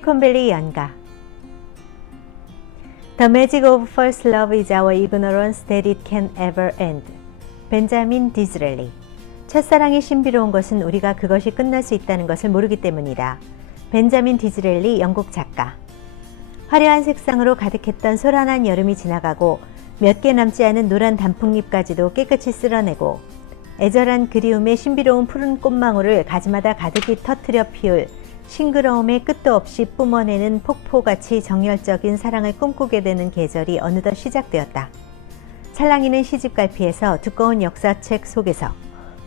실리콘밸리 연가. The magic of first love is our ignorance that it can ever end. 벤자민 디즈렐리. 첫사랑이 신비로운 것은 우리가 그것이 끝날 수 있다는 것을 모르기 때문이다. 벤자민 디즈렐리 영국 작가. 화려한 색상으로 가득했던 소란한 여름이 지나가고 몇 개 남지 않은 노란 단풍잎까지도 깨끗이 쓸어내고 애절한 그리움의 신비로운 푸른 꽃망울을 가지마다 가득히 터뜨려 피울 싱그러움의 끝도 없이 뿜어내는 폭포같이 정열적인 사랑을 꿈꾸게 되는 계절이 어느덧 시작되었다. 찰랑이는 시집갈피에서 두꺼운 역사책 속에서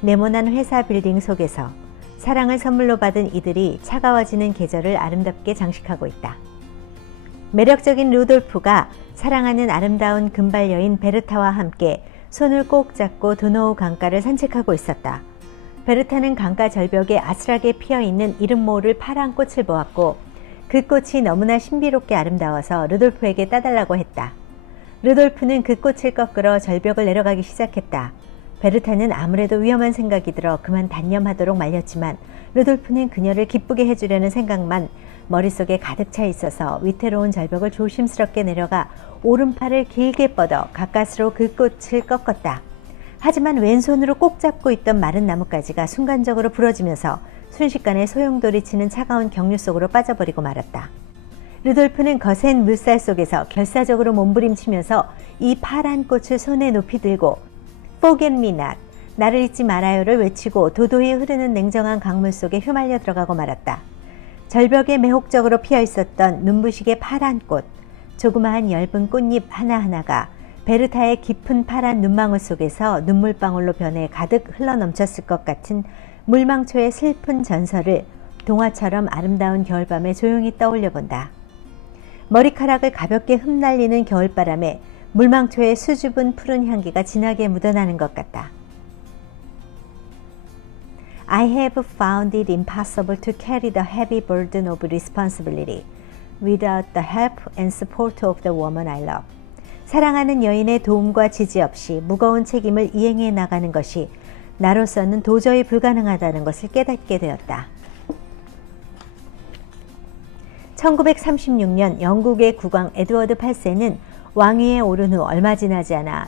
네모난 회사 빌딩 속에서 사랑을 선물로 받은 이들이 차가워지는 계절을 아름답게 장식하고 있다. 매력적인 루돌프가 사랑하는 아름다운 금발 여인 베르타와 함께 손을 꼭 잡고 도노우 강가를 산책하고 있었다. 베르타는 강가 절벽에 아슬하게 피어있는 이름 모를 파란 꽃을 보았고 그 꽃이 너무나 신비롭게 아름다워서 루돌프에게 따달라고 했다. 루돌프는 그 꽃을 꺾으러 절벽을 내려가기 시작했다. 베르타는 아무래도 위험한 생각이 들어 그만 단념하도록 말렸지만 루돌프는 그녀를 기쁘게 해주려는 생각만 머릿속에 가득 차 있어서 위태로운 절벽을 조심스럽게 내려가 오른팔을 길게 뻗어 가까스로 그 꽃을 꺾었다. 하지만 왼손으로 꼭 잡고 있던 마른 나뭇가지가 순간적으로 부러지면서 순식간에 소용돌이치는 차가운 경류 속으로 빠져버리고 말았다. 루돌프는 거센 물살 속에서 결사적으로 몸부림치면서 이 파란 꽃을 손에 높이 들고 Forget me not, 나를 잊지 말아요를 외치고 도도히 흐르는 냉정한 강물 속에 휘말려 들어가고 말았다. 절벽에 매혹적으로 피어있었던 눈부시게 파란 꽃, 조그마한 엷은 꽃잎 하나하나가 베르타의 깊은 파란 눈망울 속에서 눈물방울로 변해 가득 흘러넘쳤을 것 같은 물망초의 슬픈 전설을 동화처럼 아름다운 겨울밤에 조용히 떠올려 본다. 머리카락을 가볍게 흩날리는 겨울바람에 물망초의 수줍은 푸른 향기가 진하게 묻어나는 것 같다. I have found it impossible to carry the heavy burden of responsibility without the help and support of the woman I love. 사랑하는 여인의 도움과 지지 없이 무거운 책임을 이행해 나가는 것이 나로서는 도저히 불가능하다는 것을 깨닫게 되었다. 1936년 영국의 국왕 에드워드 8세는 왕위에 오른 후 얼마 지나지 않아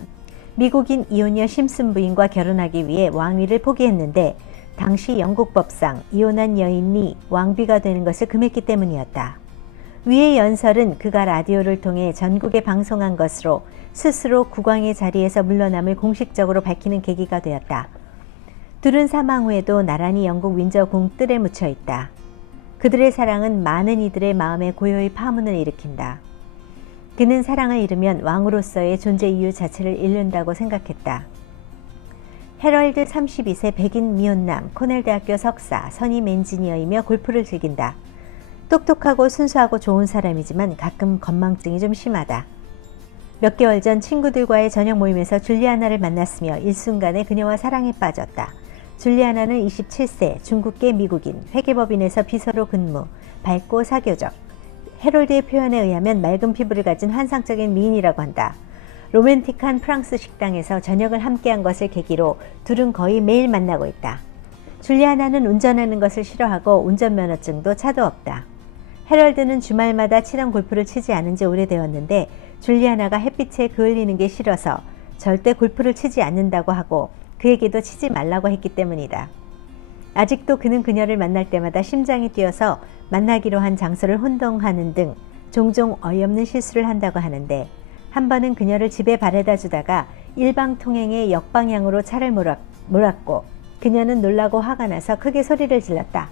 미국인 이혼녀 심슨 부인과 결혼하기 위해 왕위를 포기했는데 당시 영국 법상 이혼한 여인이 왕비가 되는 것을 금했기 때문이었다. 위의 연설은 그가 라디오를 통해 전국에 방송한 것으로 스스로 국왕의 자리에서 물러남을 공식적으로 밝히는 계기가 되었다. 둘은 사망 후에도 나란히 영국 윈저궁 뜰에 묻혀 있다. 그들의 사랑은 많은 이들의 마음에 고요히 파문을 일으킨다. 그는 사랑을 잃으면 왕으로서의 존재 이유 자체를 잃는다고 생각했다. 해럴드 32세 백인 미혼남, 코넬대학교 석사, 선임 엔지니어이며 골프를 즐긴다. 똑똑하고 순수하고 좋은 사람이지만 가끔 건망증이 좀 심하다. 몇 개월 전 친구들과의 저녁 모임에서 줄리아나를 만났으며 일순간에 그녀와 사랑에 빠졌다. 줄리아나는 27세, 중국계 미국인, 회계법인에서 비서로 근무, 밝고 사교적. 해롤드의 표현에 의하면 맑은 피부를 가진 환상적인 미인이라고 한다. 로맨틱한 프랑스 식당에서 저녁을 함께한 것을 계기로 둘은 거의 매일 만나고 있다. 줄리아나는 운전하는 것을 싫어하고 운전면허증도 차도 없다. 해럴드는 주말마다 치던 골프를 치지 않은 지 오래되었는데 줄리아나가 햇빛에 그을리는 게 싫어서 절대 골프를 치지 않는다고 하고 그에게도 치지 말라고 했기 때문이다. 아직도 그는 그녀를 만날 때마다 심장이 뛰어서 만나기로 한 장소를 혼동하는 등 종종 어이없는 실수를 한다고 하는데 한 번은 그녀를 집에 바래다 주다가 일방통행의 역방향으로 차를 몰았고 그녀는 놀라고 화가 나서 크게 소리를 질렀다.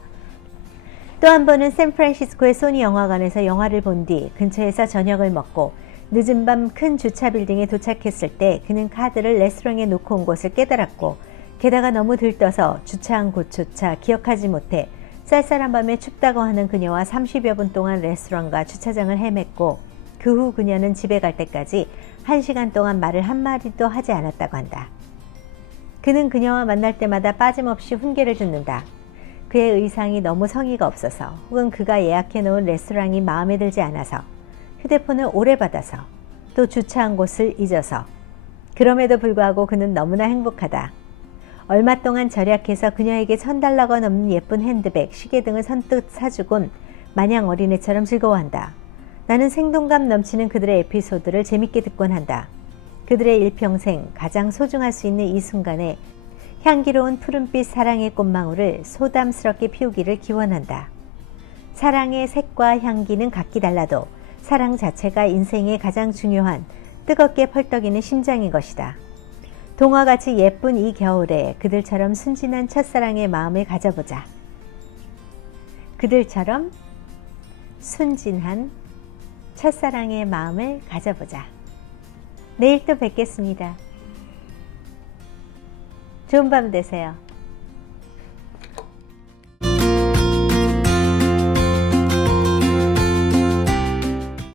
또 한 번은 샌프란시스코의 소니 영화관에서 영화를 본 뒤 근처에서 저녁을 먹고 늦은 밤 큰 주차 빌딩에 도착했을 때 그는 카드를 레스토랑에 놓고 온 것을 깨달았고 게다가 너무 들떠서 주차한 곳조차 기억하지 못해 쌀쌀한 밤에 춥다고 하는 그녀와 30여 분 동안 레스토랑과 주차장을 헤맸고 그 후 그녀는 집에 갈 때까지 1시간 동안 말을 한마디도 하지 않았다고 한다. 그는 그녀와 만날 때마다 빠짐없이 훈계를 듣는다. 그의 의상이 너무 성의가 없어서 혹은 그가 예약해놓은 레스토랑이 마음에 들지 않아서 휴대폰을 오래 받아서 또 주차한 곳을 잊어서 그럼에도 불구하고 그는 너무나 행복하다. 얼마 동안 절약해서 그녀에게 $1,000가 넘는 예쁜 핸드백, 시계 등을 선뜻 사주곤 마냥 어린애처럼 즐거워한다. 나는 생동감 넘치는 그들의 에피소드를 재밌게 듣곤 한다. 그들의 일평생 가장 소중할 수 있는 이 순간에 향기로운 푸른빛 사랑의 꽃망울을 소담스럽게 피우기를 기원한다. 사랑의 색과 향기는 각기 달라도 사랑 자체가 인생의 가장 중요한 뜨겁게 펄떡이는 심장인 것이다. 동화같이 예쁜 이 겨울에 그들처럼 순진한 첫사랑의 마음을 가져보자. 그들처럼 순진한 첫사랑의 마음을 가져보자. 내일 또 뵙겠습니다. 좋은 밤 되세요.